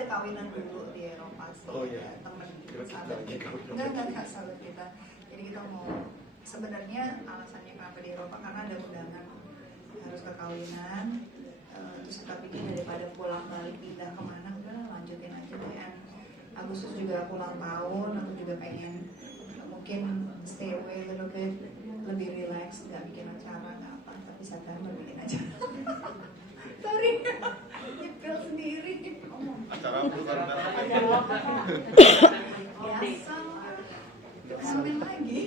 ada kawinan dulu di Eropa sih. Oh iya. Temen sahabat kita. Enggak sahabat kita. Jadi kita mau, sebenarnya alasannya kenapa di Eropa karena ada undangan harus ke kawinan. Terus kita pikir daripada pulang balik pindah kemana, udah lanjutin aja deh. Agustus juga aku ulang tahun, aku juga pengen mungkin stay away a little bit, lebih relax, nggak bikin acara, nggak apa, tapi September bikin acara. Sorry, nyepil sendiri. Acara bukan biasa, hamil lagi.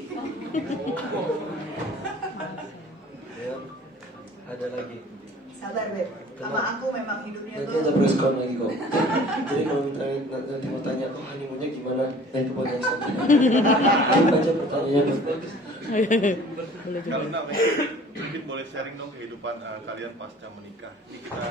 Ya, ada lagi. Sabar Beb, sama aku memang hidupnya Nanti tuh. ada press con lagi kok. Jadi kalau nanti mau tanya, oh honeymoonnya gimana? Nah itu buat yang satu. Aku baca pertanyaannya bagus. Kalau mungkin boleh sharing dong kehidupan kalian pasca menikah. Ini kita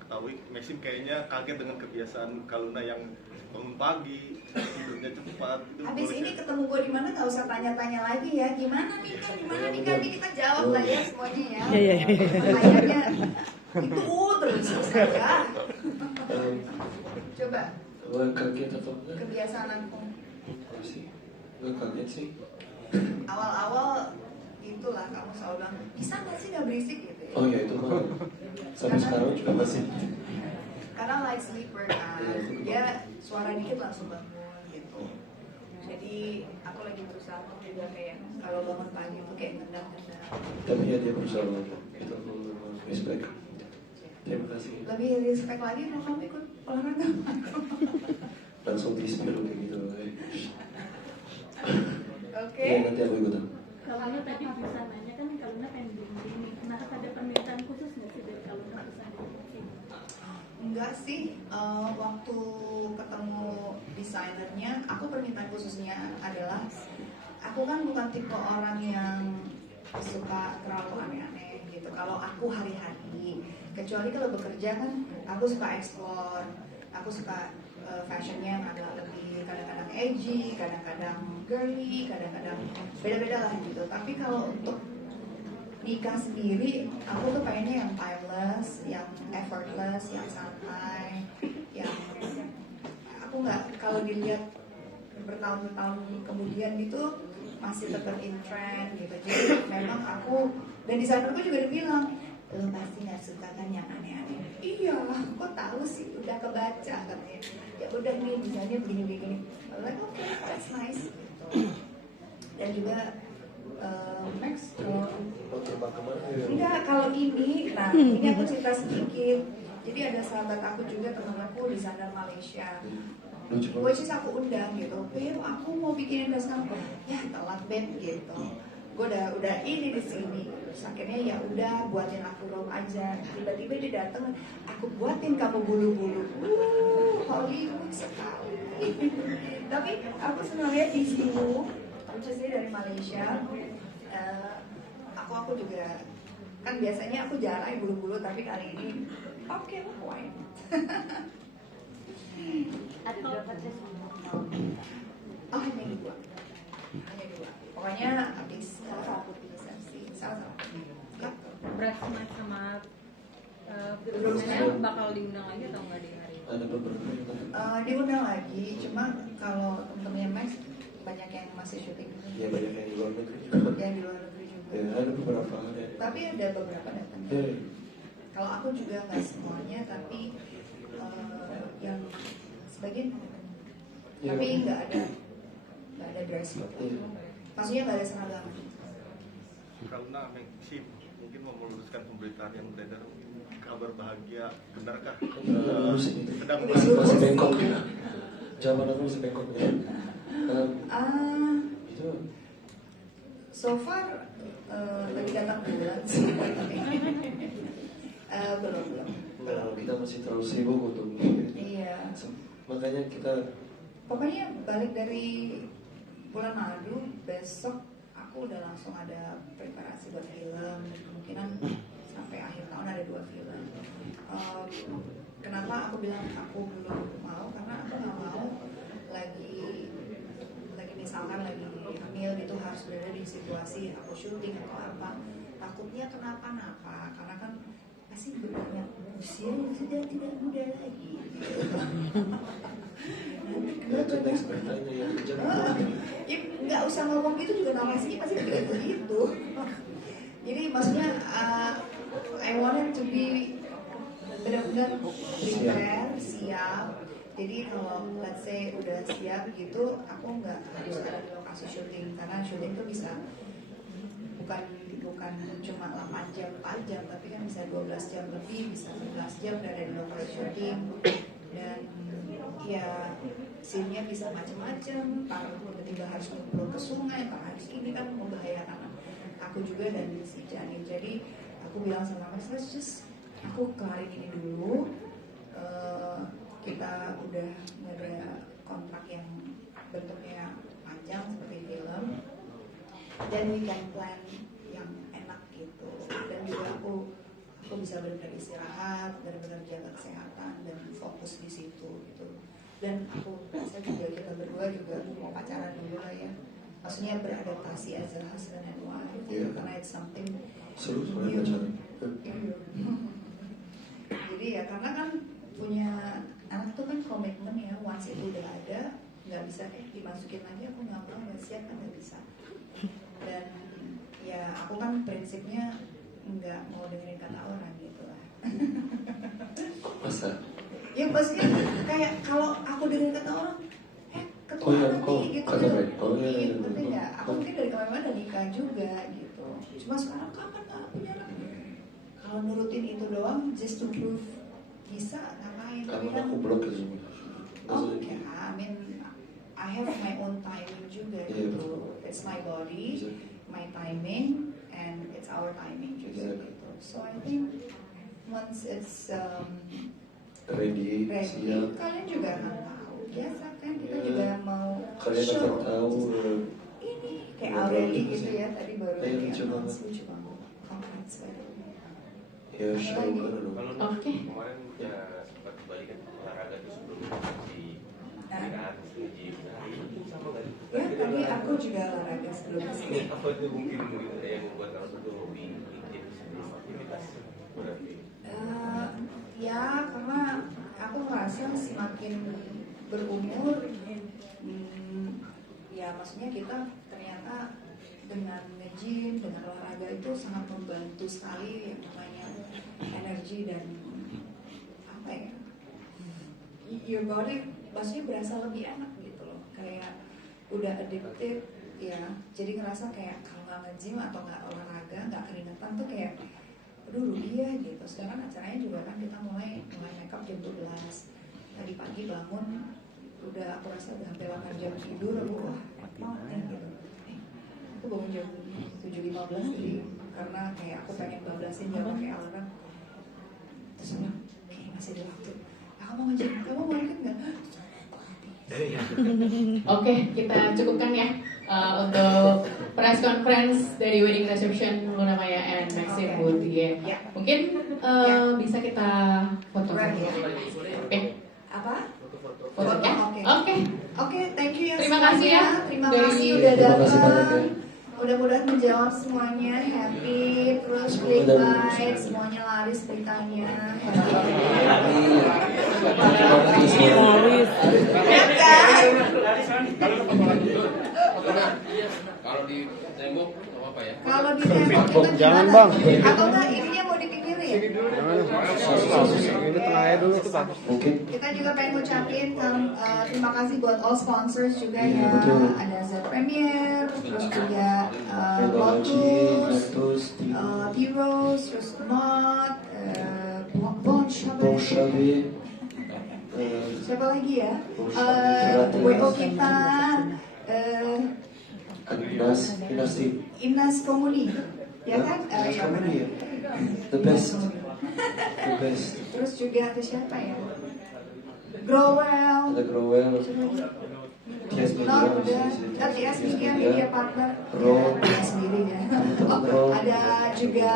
ketahui Maxim kayaknya kaget dengan kebiasaan Kaluna yang bangun pagi, tidurnya cepat. Habis ini ketemu gue di mana nggak usah tanya-tanya lagi ya. Gimana nikah? Ini kita jawab lah ya semuanya ya. Kayaknya itu terus saja. Coba. Gue kaget atau enggak? Kebiasaan aku. Apa sih? Gue kaget sih. Awal-awal itulah kamu selalu bilang bisa nggak sih nggak berisik gitu ya. Oh ya itu mah sampai sekarang juga masih. Karena light sleeper kan, dia suara dikit langsung bangun gitu. Jadi aku lagi berusaha juga kayak kalau bangun pagi tuh kayak ngendang-ngendang. Tapi ya dia berusaha banget. Itu aku respect. Terima kasih. Lebih respect lagi kalau kamu ikut olahraga. Langsung di spill kayak gitu. Oke. Ya nanti aku ikutan. Kalau tadi bisa nanya kan Kaluna pengen bimbing, nah ada permintaan khusus nggak sih dari Kaluna pesan bimbing? Enggak sih, waktu ketemu desainernya, aku permintaan khususnya adalah aku kan bukan tipe orang yang suka terlalu aneh-aneh gitu. Kalau aku hari-hari, kecuali kalau bekerja kan, aku suka explore, aku suka fashionnya yang agak lebih kadang-kadang edgy, kadang-kadang girly, kadang-kadang beda-beda lah gitu. Tapi kalau untuk nikah sendiri, aku tuh pengennya yang timeless, yang effortless, yang santai, yang aku nggak, kalau dilihat bertahun-tahun kemudian gitu masih tetap in trend gitu. Jadi memang aku dan desainerku juga dibilang lo pasti nggak suka kan yang aneh-aneh. Iya, kok tahu sih, udah kebaca katanya. Ya udah nih, misalnya begini-begini. Like okay, that's nice. Gitu. Dan juga Max, Mau terbang kemana? enggak, kalau ini, nah ini aku cerita sedikit. Jadi ada sahabat aku juga, teman aku di sana Malaysia. Lucu banget. Which is aku undang gitu, Beb, aku mau bikinin tas kamu. Ya telat Beb gitu. Gue udah ini di sini. Terus akhirnya ya udah buatin aku robe aja. Tiba-tiba dia datang, aku buatin kamu bulu-bulu. Hollywood sekali. Tapi aku senangnya di sini, khususnya dari Malaysia. Aku juga kan biasanya aku jarang bulu-bulu, tapi kali ini oke, why not? Ada berapa dress? Oh hanya dua. Pokoknya habis resepsi salah. Bridesmaid sama groomsmen bakal diundang lagi atau nggak di hari ini? Ada beberapa yang tadi. Diundang lagi, cuma kalau temen-temennya Max banyak yang masih syuting. Ya banyak yang di luar negeri juga. Yang di luar negeri juga. Ya ada beberapa ada. Tapi ada beberapa datang. Ya. Kalau aku juga nggak semuanya, tapi yang sebagian. Ya. Tapi nggak ada dress code. Iya. Maksudnya nggak ada seragam. Kaluna Maxim mungkin mau meluruskan pemberitaan yang beredar, kabar bahagia, benarkah? Lurusin itu. Sedang Masih bengkok ya. Jawaban aku masih bengkok ya. Itu So far lagi datang bulan. Belum. kita masih terlalu sibuk untuk Iya. makanya kita Pokoknya balik dari bulan madu, besok aku udah langsung ada preparasi buat film. Kemungkinan sampai akhir tahun ada 2 film. Kenapa aku bilang aku belum mau? Karena aku nggak mau lagi misalkan lagi hamil gitu harus berada di situasi aku syuting atau apa. Takutnya kenapa-napa. Karena kan pasti bertanya usia yang sudah tidak muda lagi. Ya, itu next bertanya yang jam. Ya nggak usah ngomong gitu juga narasinya pasti begitu gitu. Jadi maksudnya I wanted to be benar-benar prepare, siap. Jadi kalau let's say udah siap gitu, aku nggak harus ada di lokasi syuting karena syuting itu bisa bukan cuma 8 jam, 4 jam, tapi kan bisa 12 jam lebih, bisa 11 jam udah ada di lokasi syuting. Dan ya scene-nya bisa macam-macam, tiba-tiba harus ngumpul ke sungai, harus ini kan membahayakan aku juga dan si Janin. Jadi aku bilang sama Mas, aku kelarin ini dulu. Kita udah ada kontrak yang bentuknya panjang seperti film, dan we can plan yang enak gitu. Dan juga aku bisa benar-benar istirahat, benar-benar jaga kesehatan dan fokus di situ gitu. Dan aku rasa juga kita berdua juga mau pacaran dulu lah ya. Maksudnya beradaptasi as a husband and wife, karena it's something Seru soalnya pacaran. Jadi ya karena kan punya anak tuh kan komitmen ya, once itu udah ada nggak bisa dimasukin lagi, aku nggak mau, nggak siap kan nggak bisa. Dan ya aku kan prinsipnya nggak mau dengerin kata orang gitu lah. Masa? Ya maksudnya kayak kalau aku dengerin kata orang, ketemu Oh iya, nanti kok gitu. kata baik. Oh iya, Iya, iya, ngerti iya. nggak? Aku mungkin dari kemarin udah nikah juga gitu. Cuma sekarang kapan punya anak? Kalau nurutin itu doang, just to prove bisa ngapain? Tapi Karena kan, aku blok itu semua. oh ya, I mean, I have my own timing juga Iya, gitu. betul. It's my body, Exactly. my timing, and it's our timing juga Exactly. gitu. So I think once it's Ready, ready, siap. kalian juga akan tahu. Biasa kan kita juga mau Kalian akan tahu. ini kayak Ya, Aureli lucu gitu sih. ya, tadi baru Iya, di lucu announce, banget. lucu banget. Congrats by the way. Ya, show kan dong. Kalau Oke. kemarin ya sempat kembali kan olahraga tuh sebelum di pernikahan di sama kan? Ya tadi aku juga olahraga sebelum Ini kesini. apa itu mungkin yang membuat kalau satu hobi bikin sendiri aktivitas berarti? Ya karena aku merasa semakin berumur, ya maksudnya kita ternyata dengan nge-gym, dengan olahraga itu sangat membantu sekali yang namanya energi dan apa ya, your body maksudnya berasa lebih enak gitu loh, kayak udah addicted ya, jadi ngerasa kayak kalau nggak nge-gym atau nggak olahraga, nggak keringetan tuh kayak aduh rugi ya gitu. Sekarang acaranya juga kan kita mulai makeup jam 12 tadi pagi, bangun udah aku rasa udah hampir 8 jam tidur, aku wah mau nih gitu. Aku bangun jam 7.15 jadi karena kayak aku pengen bablasin jam pakai alarm. Terus aku bilang, masih ada waktu. Aku mau ngajak, kamu mau ikut nggak? Oke, kita cukupkan ya untuk press conference dari wedding reception Luna Maya and Maxim Oke. Boutier. Ya. Mungkin Ya. bisa kita foto Right. ya. Apa? Foto ya. Oke. Oke. Oke, thank you ya Terima semuanya. kasih ya. Terima Dari- kasih udah Terima kasih banyak datang. ya. Mudah-mudahan menjawab semuanya, happy, terus click like, semuanya laris beritanya, happy. Ya kan? Kalau di tembok nggak apa-apa ya? Kalau di tembok kita Jangan, gimana? Bang. Atau enggak ininya mau dipinggirin? Ini tengahnya dulu tuh bagus. Mungkin Kita juga pengen ngucapin terima kasih buat all sponsors juga Iya, ya. betul. Ada Z Premier, terus juga Teknologi, Lotus, Lotus, T-Rose, terus Not, Bon Chabet. Bonshabe, Siapa lagi ya? Bonshabe, WO kita, Dinasti, Inas Komuni, ya kan? Inas Ya, Komuni benar. ya? The best, the best. Terus juga ada siapa ya? Growell. Ada Growell, Tias Not Media, udah, TS Media Partner, Ro, ya, sendiri ya. Ro. Ada juga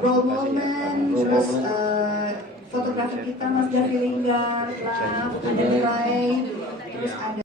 Role Moment, Role terus Moment. fotografer kita Mas Davi Linggar, ada Rai, terus ada